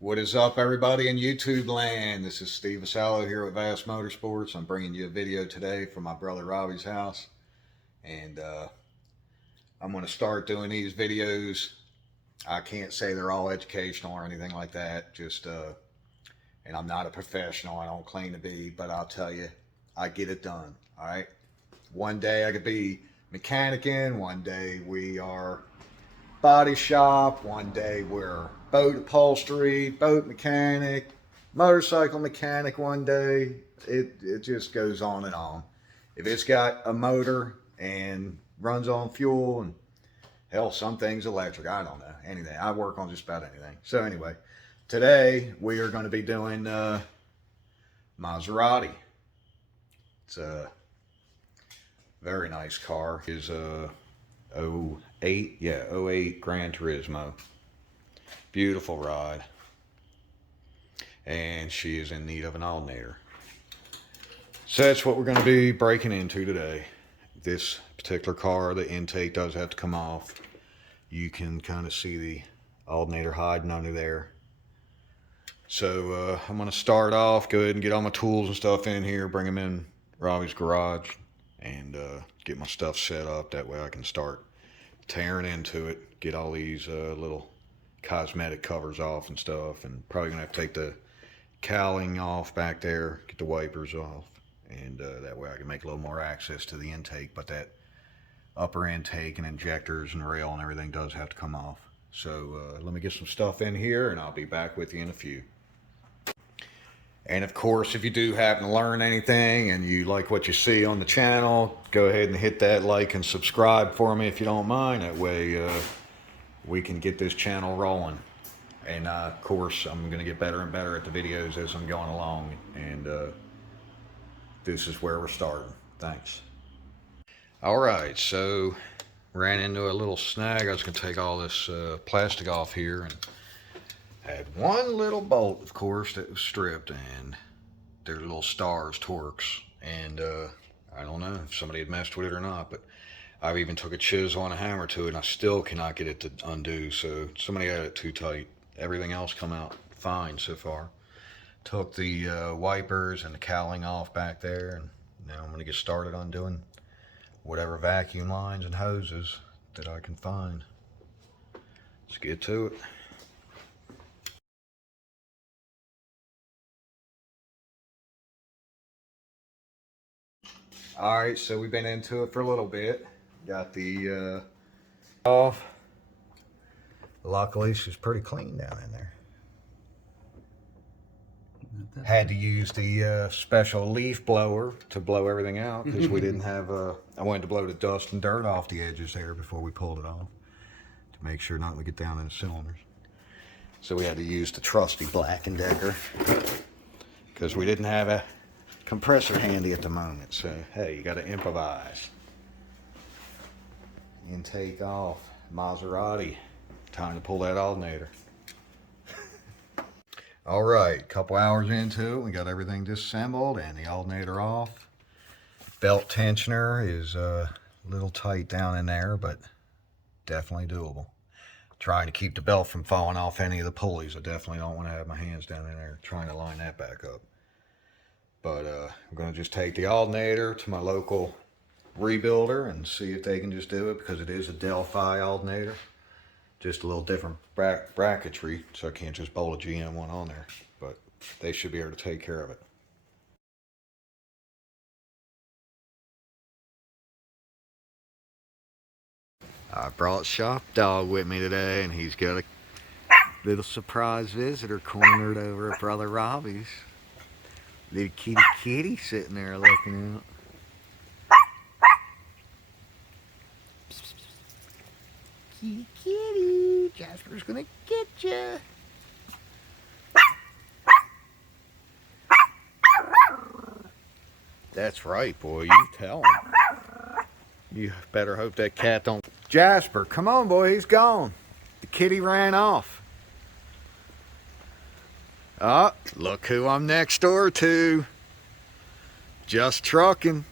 What is up, everybody in YouTube land? This is Steve Vasallo here with Vast Motorsports. I'm bringing you a video today from my brother Robbie's house, and I'm going to start doing these videos. I can't say they're all educational or anything like that. And I'm not a professional. I don't claim to be, but I'll tell you, I get it done. All right. One day I could be mechanicking. One day we are body shop. One day we're boat upholstery, boat mechanic, motorcycle mechanic. One day it just goes on and on. If it's got a motor and runs on fuel, and hell, some things electric, I don't know, anything. I work on just about anything. So anyway, today we are going to be doing Maserati. It's a very nice car. It's a 08 Gran Turismo. Beautiful ride. And she is in need of an alternator. So that's what we're going to be breaking into today. This particular car, the intake does have to come off. You can kind of see the alternator hiding under there. So I'm going to start off, go ahead and get all my tools and stuff in here, bring them in Robbie's garage, and get my stuff set up. That way I can start tearing into it, get all these little cosmetic covers off and stuff, and probably gonna have to take the cowling off back there, get the wipers off, and that way I can make a little more access to the intake. But that upper intake and injectors and rail and everything does have to come off. So let me get some stuff in here and I'll be back with you in a few. And of course, if you do happen to learn anything and you like what you see on the channel, go ahead and hit that like and subscribe for me if you don't mind. That way we can get this channel rolling. And of course, I'm going to get better and better at the videos as I'm going along. And this is where we're starting. Thanks. All right, so ran into a little snag. I was going to take all this plastic off here, and had one little bolt, of course, that was stripped, and their little stars, torques, and I don't know if somebody had messed with it or not, but I've even took a chisel and a hammer to it, and I still cannot get it to undo. So somebody had it too tight. Everything else come out fine so far. Took the wipers and the cowling off back there, and now I'm going to get started on doing whatever vacuum lines and hoses that I can find. Let's get to it. All right, so we've been into it for a little bit. Got the off. Luckily, she's pretty clean down in there. Had to use the special leaf blower to blow everything out because we didn't have I wanted to blow the dust and dirt off the edges there before we pulled it off to make sure nothing would get down in the cylinders. So we had to use the trusty Black & Decker because we didn't have a compressor handy at the moment. So hey, you got to improvise. Intake off. Maserati. Time to pull that alternator. All right, couple hours into it, we got everything disassembled and the alternator off. Belt tensioner is a little tight down in there, but definitely doable. Trying to keep the belt from falling off any of the pulleys. I definitely don't want to have my hands down in there trying to line that back up. But I'm going to just take the alternator to my local rebuilder and see if they can just do it, because it is a Delphi alternator. Just a little different bracketry, so I can't just bolt a GM one on there. But they should be able to take care of it. I brought Shop Dog with me today, and he's got a little surprise visitor cornered over at Brother Robbie's. Little kitty sitting there looking out. Kitty, Jasper's gonna get you. That's right, boy. You tell him. You better hope that cat don't. Jasper, come on, boy. He's gone. The kitty ran off. Oh, look who I'm next door to. JustTruckin.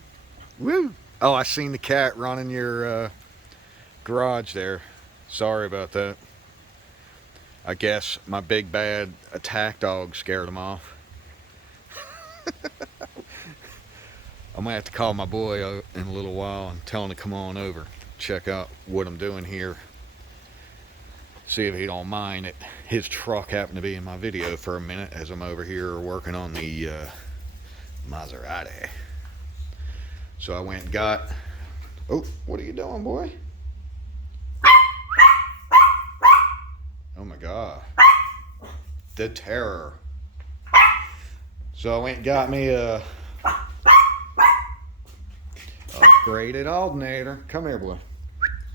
Woo. Oh, I seen the cat running your garage there. Sorry about that. I guess my big bad attack dog scared him off. I'm gonna have to call my boy in a little while and tell him to come on over, check out what I'm doing here. See if he don't mind it. His truck happened to be in my video for a minute as I'm over here working on the Mazzerati. So I went and got, oh, what are you doing, boy? Oh my God. The terror. So I went and got me a upgraded alternator. Come here, boy.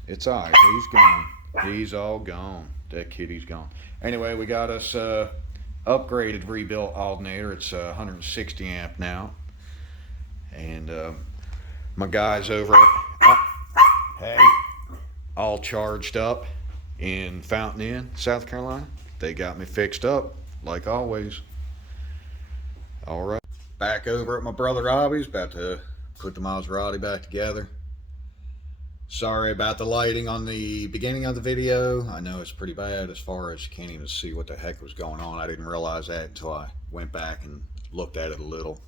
It's all right. He's gone. He's all gone. That kitty's gone. Anyway, we got us upgraded, rebuilt alternator. It's 160 amp now. And my guys over at, hey, all charged up in Fountain Inn, South Carolina. They got me fixed up, like always. All right. Back over at my brother Robbie's, about to put the Maserati back together. Sorry about the lighting on the beginning of the video. I know it's pretty bad as far as you can't even see what the heck was going on. I didn't realize that until I went back and looked at it a little.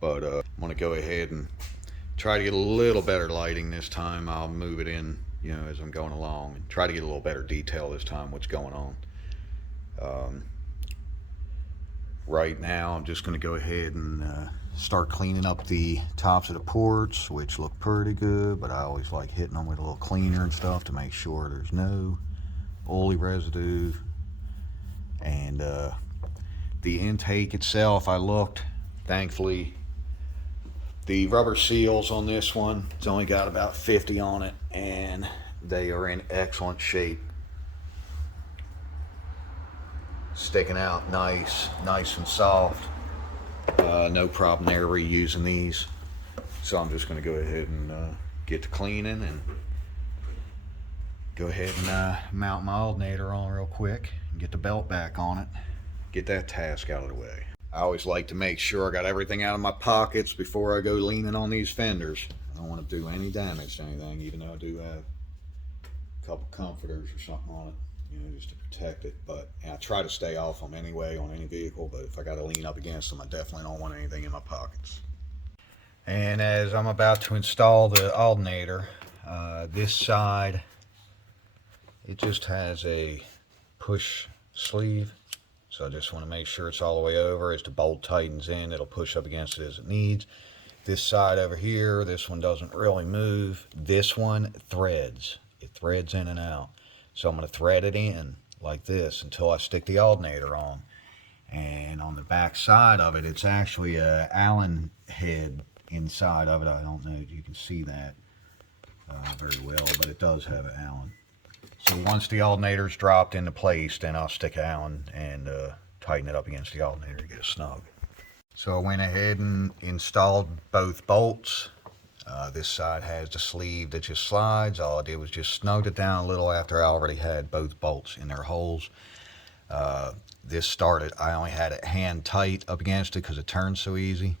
But I'm going to go ahead and try to get a little better lighting this time. I'll move it in, you know, as I'm going along and try to get a little better detail this time what's going on. Right now I'm just going to go ahead and start cleaning up the tops of the ports, which look pretty good, but I always like hitting them with a little cleaner and stuff to make sure there's no oily residue. And the intake itself, I looked, thankfully the rubber seals on this one, it's only got about 50 on it, and they are in excellent shape. Sticking out nice and soft. No problem there reusing these. So I'm just going to go ahead and get to cleaning and go ahead and mount my alternator on real quick and get the belt back on it. Get that task out of the way. I always like to make sure I got everything out of my pockets before I go leaning on these fenders. I don't want to do any damage to anything, even though I do have a couple comforters or something on it, you know, just to protect it. But I try to stay off them anyway on any vehicle, but if I got to lean up against them, I definitely don't want anything in my pockets. And as I'm about to install the alternator, this side, it just has a push sleeve. So I just want to make sure it's all the way over. As the bolt tightens in, it'll push up against it as it needs. This side over here, this one doesn't really move. This one threads. It threads in and out. So I'm going to thread it in like this until I stick the alternator on. And on the back side of it, it's actually a Allen head inside of it. I don't know if you can see that very well, but it does have an Allen. So once the alternator's dropped into place, then I'll stick an Allen and tighten it up against the alternator to get it snug. So I went ahead and installed both bolts. This side has the sleeve that just slides. All I did was just snugged it down a little after I already had both bolts in their holes. This started, I only had it hand tight up against it because it turns so easy.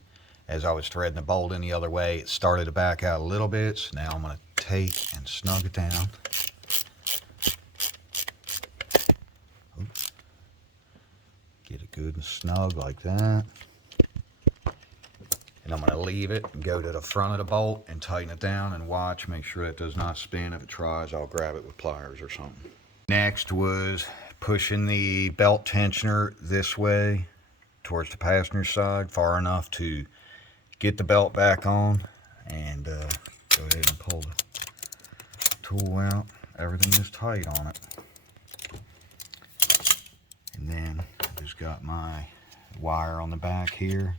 As I was threading the bolt in the other way, it started to back out a little bit. So now I'm going to take and snug it down. Get it good and snug like that. And I'm going to leave it and go to the front of the bolt and tighten it down and watch, make sure it does not spin. If it tries, I'll grab it with pliers or something. Next was pushing the belt tensioner this way towards the passenger side far enough to get the belt back on and go ahead and pull the tool out. Everything is tight on it. And then I just got my wire on the back here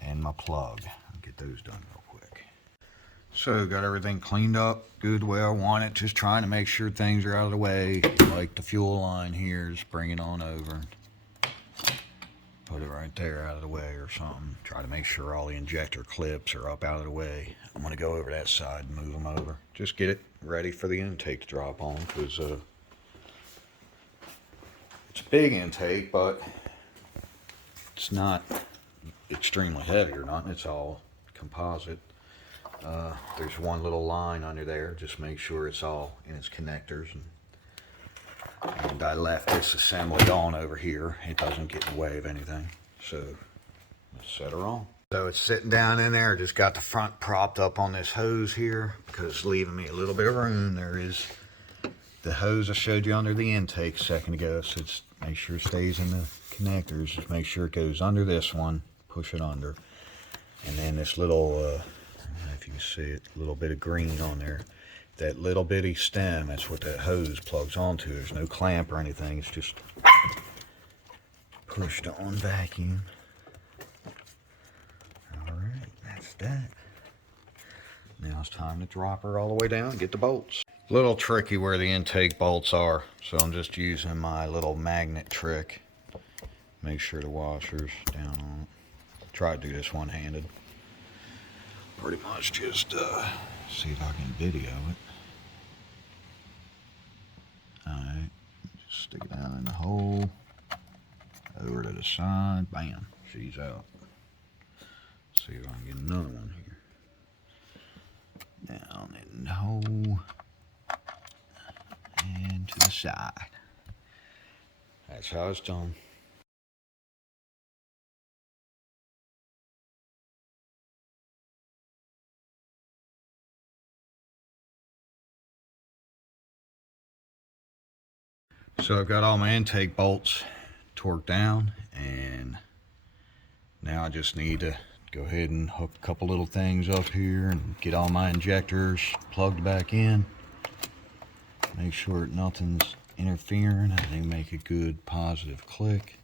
and my plug. I'll get those done real quick. So got everything cleaned up good the way I want it. Just trying to make sure things are out of the way. Like the fuel line here, just bring it on over. Put it right there out of the way or something. Try to make sure all the injector clips are up out of the way. I'm going to go over that side and move them over. Just get it ready for the intake to drop on, because it's a big intake, but it's not extremely heavy or nothing. It's all composite. There's one little line under there. Just make sure it's all in its connectors. And And I left this assembly on over here. It doesn't get in the way of anything. So let's set her on. So it's sitting down in there. Just got the front propped up on this hose here because it's leaving me a little bit of room. There is the hose I showed you under the intake a second ago. So it's make sure it stays in the connectors. Just make sure it goes under this one. Push it under. And then this little, I don't know if you can see it, a little bit of green on there. That little bitty stem, that's what that hose plugs onto. There's no clamp or anything. It's just pushed on vacuum. Alright, that's that. Now it's time to drop her all the way down and get the bolts. A little tricky where the intake bolts are, so I'm just using my little magnet trick. Make sure the washer's down on it. Try to do this one-handed. Pretty much just see if I can video it. Alright, just stick it down in the hole. Over to the side, bam, she's out. See if I can get another one here. Down in the hole. And to the side. That's how it's done. So I've got all my intake bolts torqued down, and now I just need to go ahead and hook a couple little things up here and get all my injectors plugged back in. Make sure nothing's interfering. I think make a good positive click.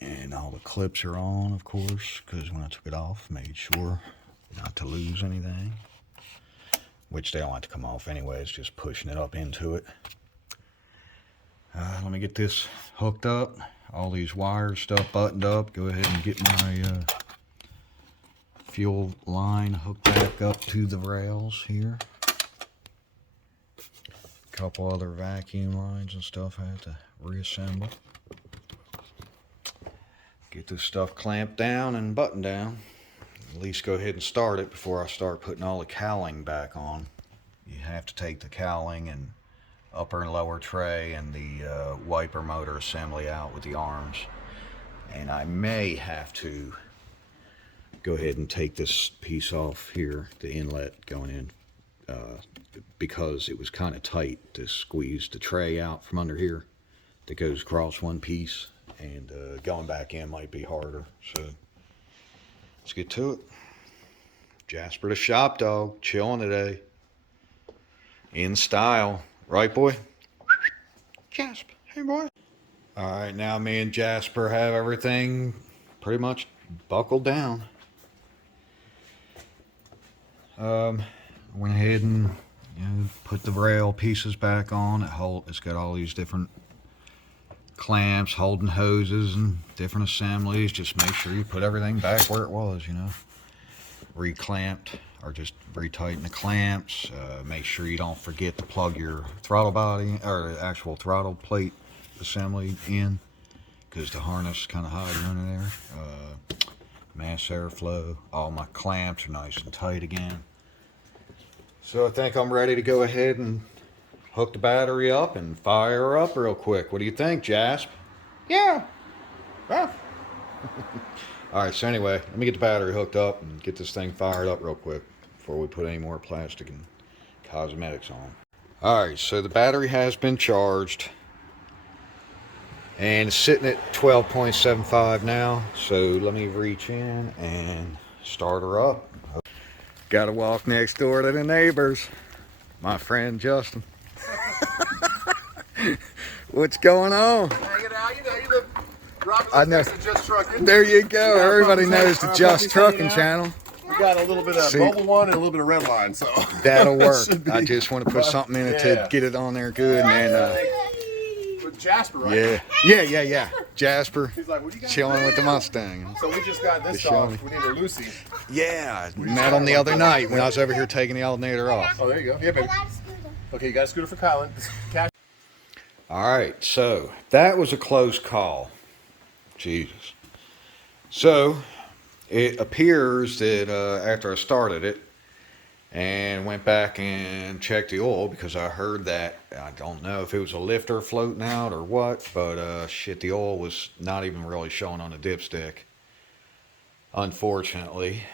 And all the clips are on, of course, because when I took it off, made sure not to lose anything. Which they don't have to come off anyways, just pushing it up into it. Let me get this hooked up. All these wires, stuff buttoned up. Go ahead and get my fuel line hooked back up to the rails here. A couple other vacuum lines and stuff I have to reassemble. Get this stuff clamped down and buttoned down. At least go ahead and start it before I start putting all the cowling back on. You have to take the cowling and upper and lower tray and the wiper motor assembly out with the arms. And I may have to go ahead and take this piece off here, the inlet going in, because it was kind of tight to squeeze the tray out from under here that goes across one piece, and going back in might be harder. So let's get to it. Jasper the shop dog, chilling today. In style. Right, boy? Jasper, hey, boy. All right, now me and Jasper have everything pretty much buckled down. Went ahead and put the rail pieces back on. It's got all these different clamps, holding hoses, and different assemblies. Just make sure you put everything back where it was, Reclamped, or just retighten the clamps. Make sure you don't forget to plug your throttle body, or the actual throttle plate assembly in, because the harness is kind of hiding under there. Mass airflow. All my clamps are nice and tight again. So I think I'm ready to go ahead and hook the battery up and fire her up real quick. What do you think, Jasp? Yeah. Ah. All right, so anyway, let me get the battery hooked up and get this thing fired up real quick before we put any more plastic and cosmetics on. All right, so the battery has been charged and it's sitting at 12.75 now. So let me reach in and start her up. Got to walk next door to the neighbors. My friend Justin. What's going on? I know. There you go. Everybody knows the JustTruckin channel. We got a little bit of mobile one and a little bit of red line, so that'll work. I just want to put something in it to get it on there good, man. With Jasper, right? Yeah. Jasper, he's like, what you got chilling with the Mustang. So we just got this off. We need a Lucy. Yeah, met on the other night when I was over here taking the alternator off. Oh, there you go. Yeah, baby. Okay, you got a scooter for Kylan. All right, so that was a close call. Jesus. So it appears that after I started it and went back and checked the oil because I heard that, I don't know if it was a lifter floating out or what, but shit, the oil was not even really showing on the dipstick, unfortunately.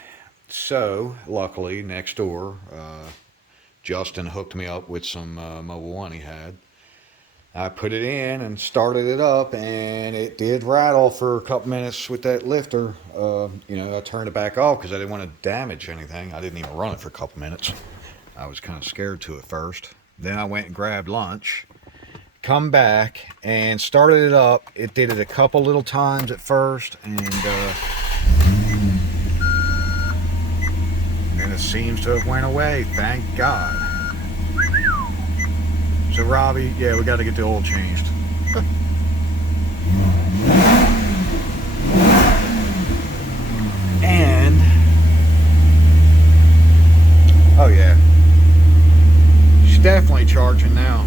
So luckily next door, Justin hooked me up with some Mobile One he had. I put it in and started it up, and it did rattle for a couple minutes with that lifter. You know, I turned it back off because I didn't want to damage anything. I didn't even run it for a couple minutes. I was kind of scared to at first. Then I went and grabbed lunch, come back and started it up. It did it a couple little times at first, and then it seems to have went away, thank God. So Robbie, yeah, we got to get the oil changed. And, oh yeah, she's definitely charging now.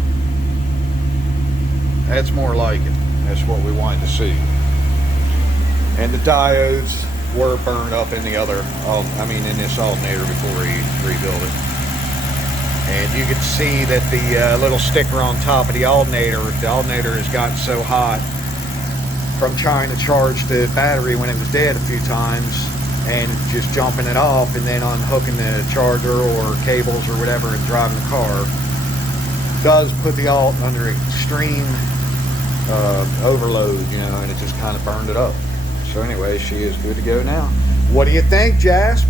That's more like it. That's what we wanted to see. And the diodes were burned up in the other, in this alternator before we rebuilt it. And you can see that the little sticker on top of the alternator has gotten so hot from trying to charge the battery when it was dead a few times and just jumping it off and then unhooking the charger or cables or whatever and driving the car. Does put the alt under extreme overload, you know, and it just kind of burned it up. So anyway, she is good to go now. What do you think, Jasp?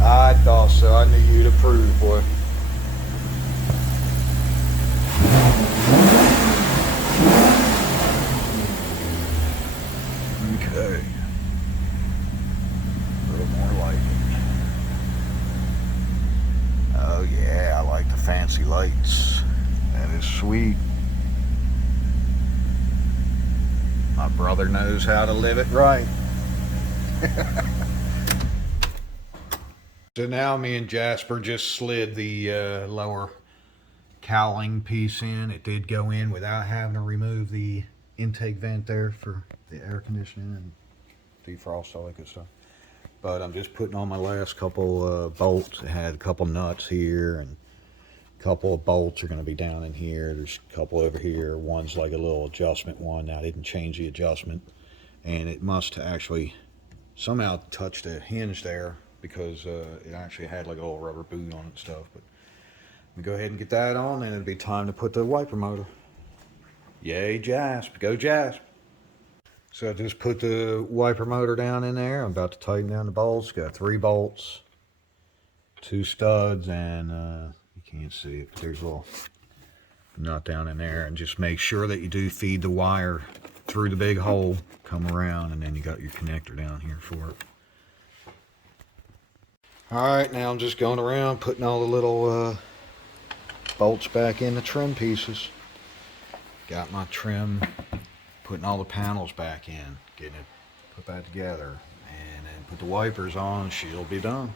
I thought so. I knew you'd approve, boy. Okay. A little more lighting. Oh yeah, I like the fancy lights. That is sweet. My brother knows how to live it right. So now me and Jasper just slid the lower cowling piece in. It did go in without having to remove the intake vent there for the air conditioning and defrost, all that good stuff. But I'm just putting on my last couple bolts. It had a couple nuts here and a couple of bolts are going to be down in here. There's a couple over here. One's like a little adjustment one. I didn't change the adjustment. And it must actually somehow touch the hinge there, because it actually had like a little rubber boot on it and stuff. But we go ahead and get that on, and it'll be time to put the wiper motor. Yay, Jasp. Go Jasp. So I just put the wiper motor down in there. I'm about to tighten down the bolts. Got 3 bolts, 2 studs, and you can't see it, but there's a little nut down in there. And just make sure that you do feed the wire through the big hole, come around, and then you got your connector down here for it. Alright, now I'm just going around putting all the little bolts back in the trim pieces. Got my trim, putting all the panels back in, getting it put back together, and then put the wipers on, she'll be done.